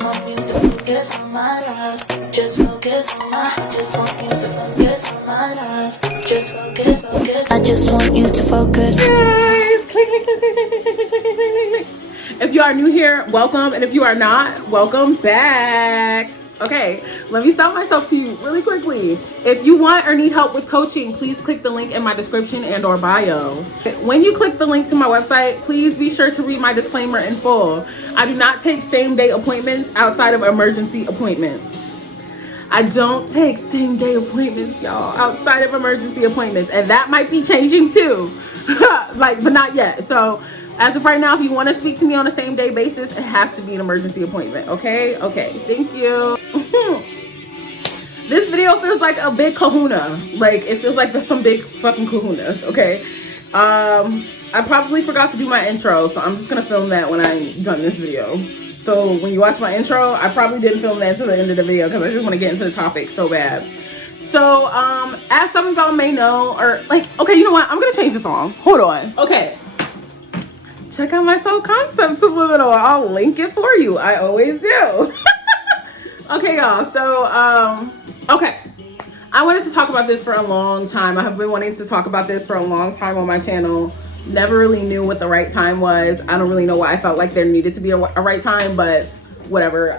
just want you to focus on my love. Just focus on my, I just want you to focus on my love. Just focus, focus. I just want you to focus. Guys, click, click, click, click, click, click, click, click, click, click. If you are new here, welcome. And if you are not, welcome back. Okay, let me sell myself to you really quickly. If you want or need help with coaching, please click the link in my description and or bio. When you click the link to my website, please be sure to read my disclaimer in full. I do not take same-day appointments outside of emergency appointments. I don't take same-day appointments, y'all, outside of emergency appointments. And that might be changing too, but not yet. So as of right now, if you want to speak to me on a same-day basis, it has to be an emergency appointment, okay? Okay, thank you. This video feels like a big kahuna. Like, it feels like there's some big fucking kahunas, okay? I probably forgot to do my intro, so I'm just gonna film that when I'm done this video. So when you watch my intro, I probably didn't film that until the end of the video because I just want to get into the topic so bad. So, as some of y'all may know, or like, okay, you know what? I'm gonna change the song. Hold on. Okay. Check out my soul concept subliminal. I'll link it for you. I always do. Okay, y'all. So, okay. I wanted to talk about this for a long time. I have been wanting to talk about this for a long time on my channel. Never really knew what the right time was. I don't really know why I felt like there needed to be a right time, but whatever.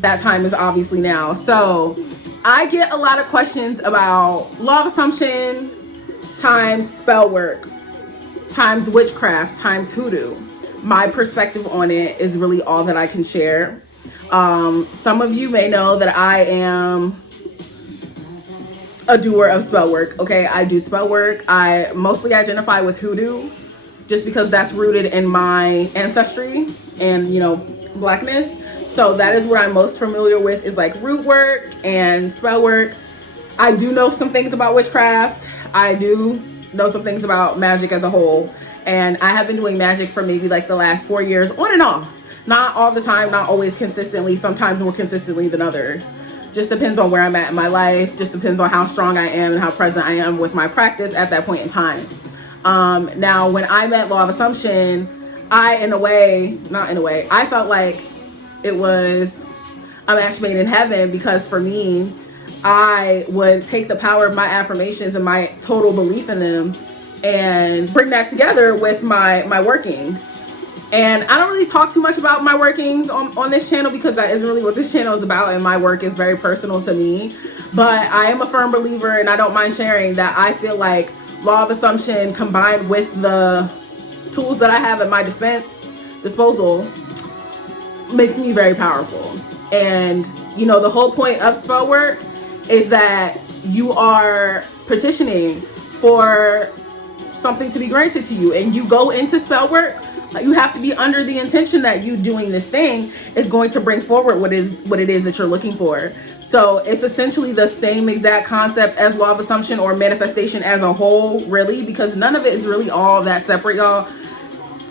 That time is obviously now. So I get a lot of questions about law of assumption times spell work times witchcraft times hoodoo. My perspective on it is really all that I can share. Some of you may know that I am a doer of spell work. Okay, I do spell work. I mostly identify with hoodoo just because that's rooted in my ancestry and, you know, blackness. So that is what I'm most familiar with, is like root work and spell work. I do know some things about witchcraft. I do know some things about magic as a whole. And I have been doing magic for maybe like the last 4 years, on and off. Not all the time, not always consistently, sometimes more consistently than others. Just depends on where I'm at in my life. Just depends on how strong I am and how present I am with my practice at that point in time. Now, when I met law of assumption, I felt like it was a match made in heaven, because for me, I would take the power of my affirmations and my total belief in them and bring that together with my workings. And I don't really talk too much about my workings on this channel because that isn't really what this channel is about, and my work is very personal to me. But I am a firm believer, and I don't mind sharing that I feel like law of assumption combined with the tools that I have at my disposal makes me very powerful. And, you know, the whole point of spell work is that you are petitioning for something to be granted to you, and you go into spell work. You have to be under the intention that you doing this thing is going to bring forward what it is that you're looking for. So it's essentially the same exact concept as law of assumption or manifestation as a whole, really, because none of it is really all that separate, y'all.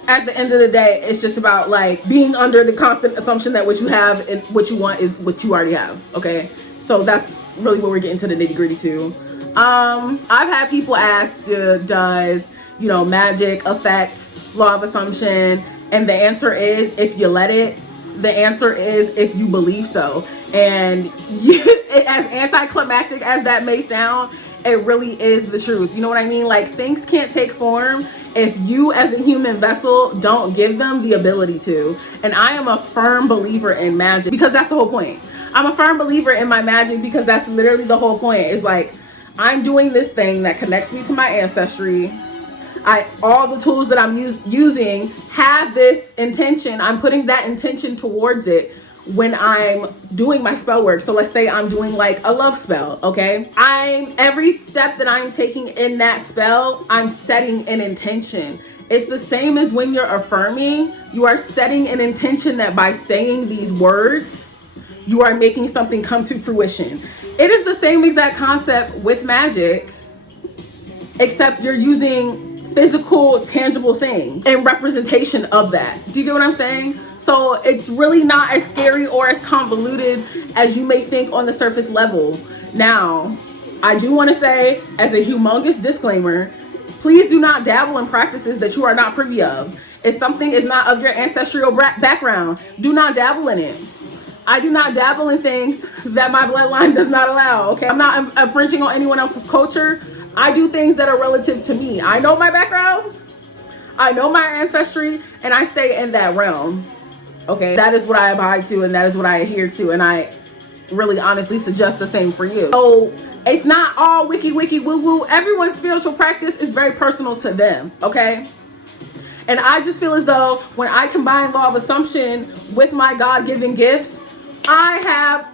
At the end of the day, it's just about like being under the constant assumption that what you have and what you want is what you already have. Okay, so that's really what we're getting to the nitty-gritty to. I've had people ask, does, you know, magic affect law of assumption? And the answer is, if you let it. The answer is, if you believe so. And as anticlimactic as that may sound, it really is the truth. You know what I mean? Like, things can't take form if you as a human vessel don't give them the ability to. And I am a firm believer in magic because that's the whole point. I'm a firm believer in my magic because that's literally the whole point. It's like, I'm doing this thing that connects me to my ancestry. All the tools that I'm using have this intention. I'm putting that intention towards it when I'm doing my spell work. So let's say I'm doing like a love spell, okay? Every step that I'm taking in that spell, I'm setting an intention. It's the same as when you're affirming. You are setting an intention that by saying these words, you are making something come to fruition. It is the same exact concept with magic, except you're using physical, tangible thing and representation of that. Do you get what I'm saying? So it's really not as scary or as convoluted as you may think on the surface level. Now, I do want to say, as a humongous disclaimer, please do not dabble in practices that you are not privy of. If something is not of your ancestral background, do not dabble in it. I do not dabble in things that my bloodline does not allow, okay? I'm not infringing on anyone else's culture. I do things that are relative to me. I know my background, I know my ancestry, and I stay in that realm, okay? That is what I abide to, and that is what I adhere to, and I really honestly suggest the same for you. So it's not all wiki woo woo. Everyone's spiritual practice is very personal to them, okay? And I just feel as though when I combine law of assumption with my God-given gifts, I have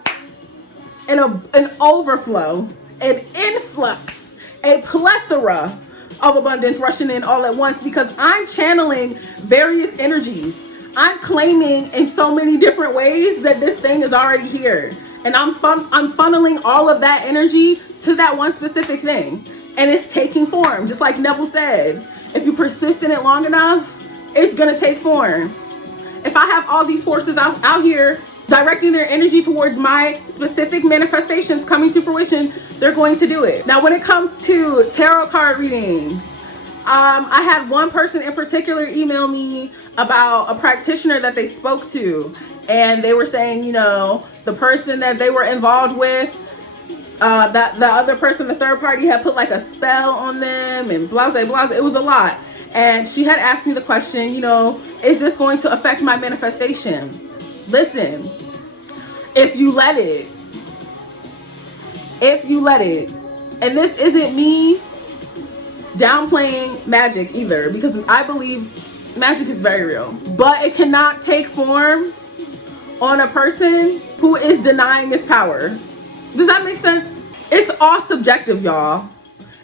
an overflow, an influx, a plethora of abundance rushing in all at once, because I'm channeling various energies. I'm claiming in so many different ways that this thing is already here. And I'm funneling all of that energy to that one specific thing. And it's taking form. Just like Neville said, if you persist in it long enough, it's gonna take form. If I have all these forces out here directing their energy towards my specific manifestations coming to fruition, they're going to do it. Now, when it comes to tarot card readings, I had one person in particular email me about a practitioner that they spoke to, and they were saying, you know, the person that they were involved with, that the other person, the third party, had put like a spell on them and blah, blah, blah. It was a lot. And she had asked me the question, you know, is this going to affect my manifestation? Listen, if you let it, and this isn't me downplaying magic either, because I believe magic is very real, but it cannot take form on a person who is denying its power. Does that make sense? It's all subjective, y'all.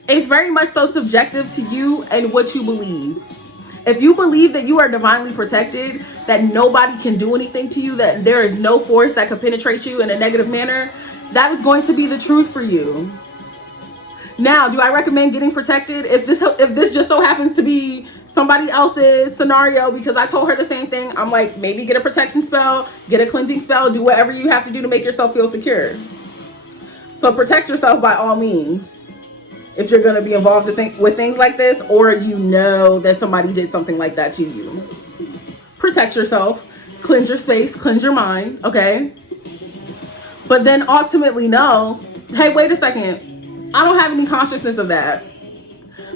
It's very much so subjective to you and what you believe. If you believe that you are divinely protected, that nobody can do anything to you, that there is no force that could penetrate you in a negative manner, that is going to be the truth for you. Now, do I recommend getting protected? If this just so happens to be somebody else's scenario, because I told her the same thing, I'm like, maybe get a protection spell, get a cleansing spell, do whatever you have to do to make yourself feel secure. So protect yourself by all means. If you're going to be involved with things like this, or you know that somebody did something like that to you, protect yourself, cleanse your space, cleanse your mind, okay? But then ultimately know, hey, wait a second, I don't have any consciousness of that.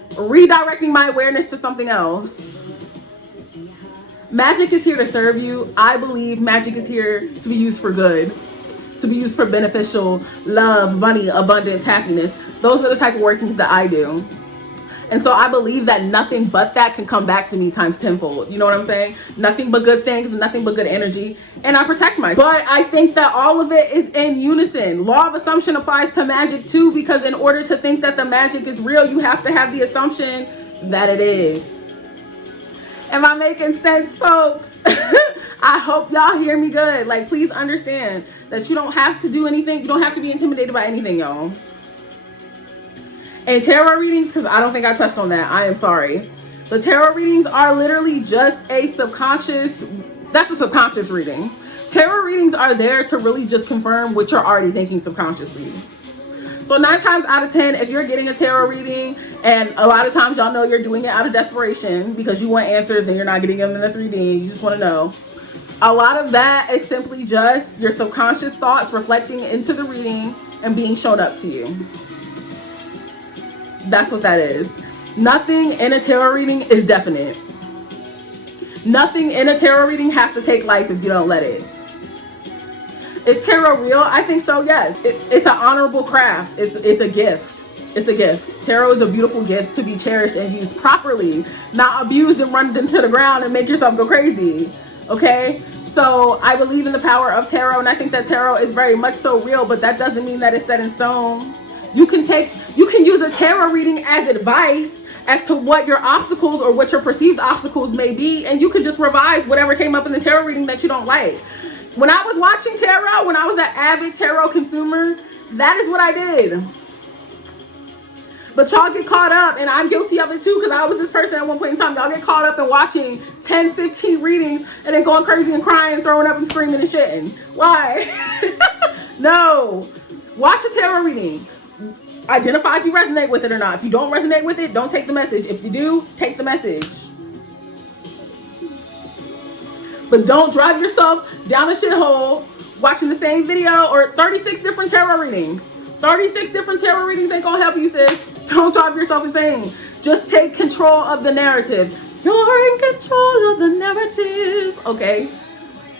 Redirecting my awareness to something else. Magic is here to serve you. I believe magic is here to be used for good, to be used for beneficial love, money, abundance, happiness. Those are the type of workings that I do. And so I believe that nothing but that can come back to me times tenfold. You know what I'm saying? Nothing but good things, nothing but good energy. And I protect myself. But I think that all of it is in unison. Law of assumption applies to magic too, because in order to think that the magic is real, you have to have the assumption that it is. Am I making sense, folks? I hope y'all hear me good. Like, please understand that you don't have to do anything. You don't have to be intimidated by anything, y'all. And tarot readings, because I don't think I touched on that. I am sorry. The tarot readings are literally just a subconscious, that's a subconscious reading. Tarot readings are there to really just confirm what you're already thinking subconsciously. So 9 times out of 10, if you're getting a tarot reading, and a lot of times y'all know you're doing it out of desperation because you want answers and you're not getting them in the 3D, you just want to know. A lot of that is simply just your subconscious thoughts reflecting into the reading and being shown up to you. That's what that is. Nothing in a tarot reading is definite. Nothing in a tarot reading has to take life if you don't let it. Is tarot real? I think so, yes. It's an honorable craft. It's a gift. It's a gift. Tarot is a beautiful gift to be cherished and used properly, not abused and run into the ground and make yourself go crazy. Okay? So I believe in the power of tarot, and I think that tarot is very much so real, but that doesn't mean that it's set in stone. You can use a tarot reading as advice as to what your obstacles or what your perceived obstacles may be, and you could just revise whatever came up in the tarot reading that you don't like. When I was watching tarot, when I was an avid tarot consumer, that is what I did. But y'all get caught up, and I'm guilty of it too, because I was this person at one point in time. Y'all get caught up in watching 10, 15 readings and then going crazy and crying and throwing up and screaming and shitting. Why? No. Watch a tarot reading. Identify if you resonate with it or not. If you don't resonate with it, don't take the message. If you do, take the message. But don't drive yourself down a shithole watching the same video or 36 different tarot readings. 36 different tarot readings ain't gonna help you, sis. Don't drive yourself insane. Just take control of the narrative. You're in control of the narrative. Okay?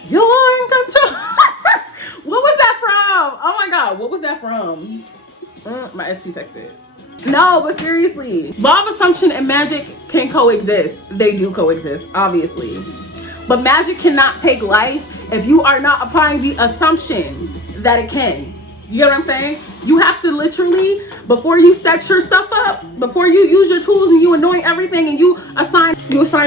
You're in control. What was that from? Oh my God, what was that from? My SP texted. No, but seriously, law of assumption and magic can coexist. They do coexist, obviously. But magic cannot take life if you are not applying the assumption that it can. You get what I'm saying? You have to literally, before you set your stuff up, before you use your tools and you anoint everything and you assign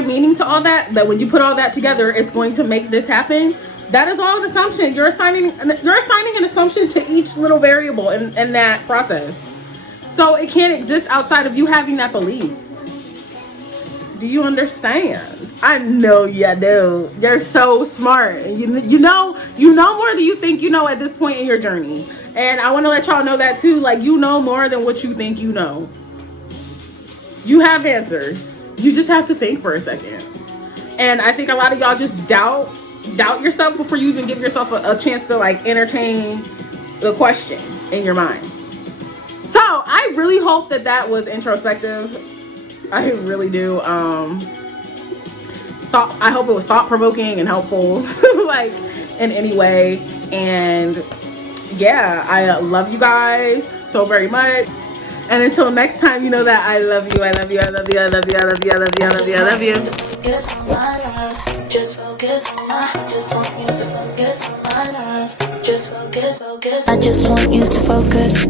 meaning to all that, that when you put all that together, it's going to make this happen. That is all an assumption. You're assigning an assumption to each little variable in that process. So it can't exist outside of you having that belief. Do you understand? I know you do. You're so smart. You know more than you think you know at this point in your journey. And I want to let y'all know that too. Like, you know more than what you think you know. You have answers. You just have to think for a second. And I think a lot of y'all just doubt yourself before you even give yourself a chance to like entertain the question in your mind. So I really hope that was introspective. I really do. I hope it was thought-provoking and helpful, like in any way. And yeah, I love you guys so very much. And until next time, you know that I love you. I love you. I love you. I love you. I love you. I love you. I love you. I love you. Focus on my love. Just focus on my. I just want you to focus on my love. Just focus. I just want you to focus.